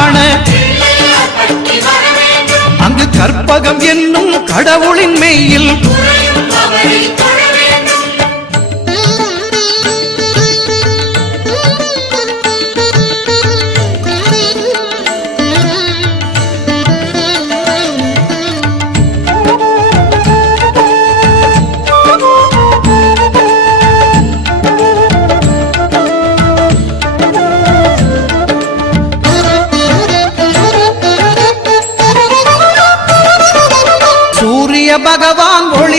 காண அங்கு கற்பகம் என்னும் கடவுளின் மெயில்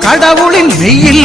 கடவுளின் மெய்யில்.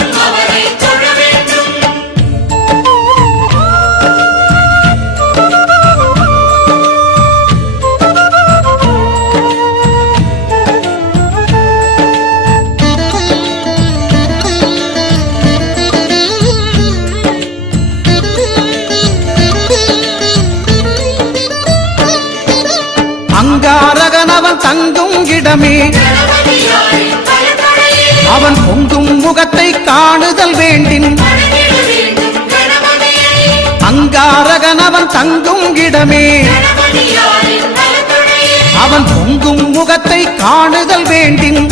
தங்கிடமே. அவன் பொங்கும் முகத்தை காணுதல் வேண்டின். அங்காரகன் அவன் தங்கும் இடமே. அவன் பொங்கும் முகத்தை காணுதல் வேண்டின்.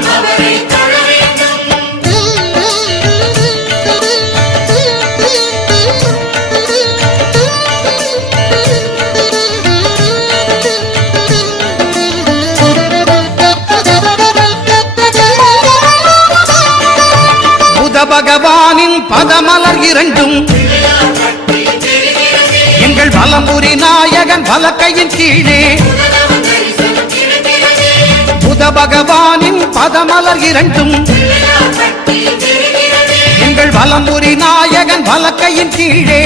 இரண்டும். எங்கள் வலம்புரி நாயகன் வலக்கையின் கீழே. புத பகவானின் பதமலர் இரண்டும். எங்கள் வலம்புரி நாயகன் வலக்கையின் கீழே.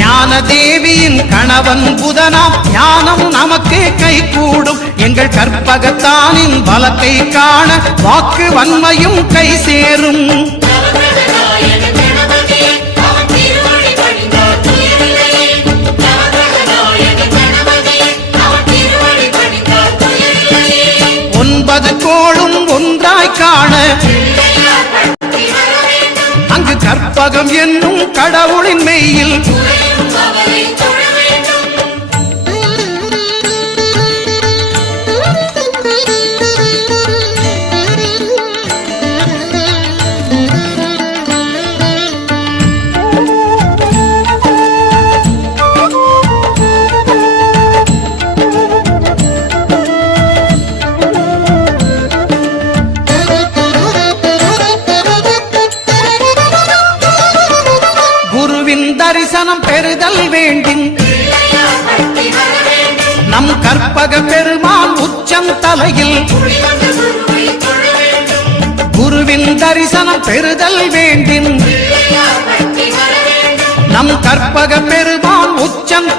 ஞான தேவியின் கணவன் புதனாம் ஞானம் நமக்கு கை கூடும் எங்கள் கற்பகத்தானின் வலக்கை காண வாக்கு வன்மையும் கை சேரும். வேண்டின் வேண்டும் நம் கற்பக பெருமாள் உச்சம் தலையில் குருவின் தரிசனம் பெறுதல் வேண்டின். வேண்டும் நம் கற்பக பெருமாள் உச்சம்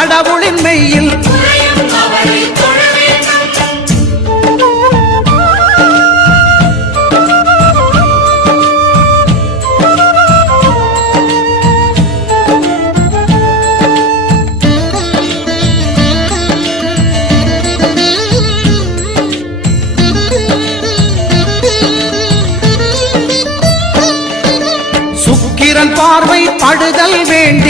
கடவுளின் மெய்யில் பார்வை படுதல் வேண்டி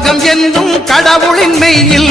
உலகம் என்றும் கடவுளின் மெய்யில்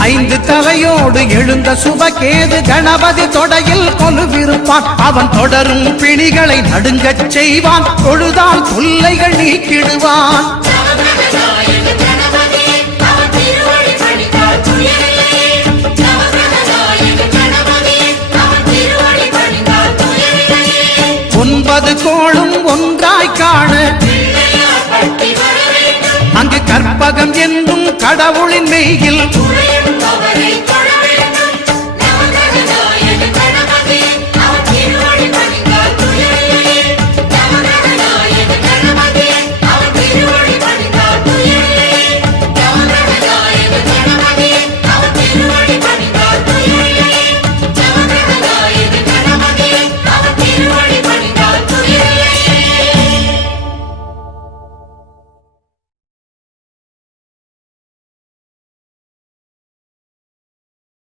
ஐந்து தலையோடு எழுந்த சுபகேது கணபதி தொடையில் கொலுவிருப்பான். அவன் தொடரும் பிணிகளை நடுங்கச் செய்வான். தொழுதால் தொல்லைகள் நீக்கிடுவான். ஒன்பது கோளும் ஒன்றாய் காண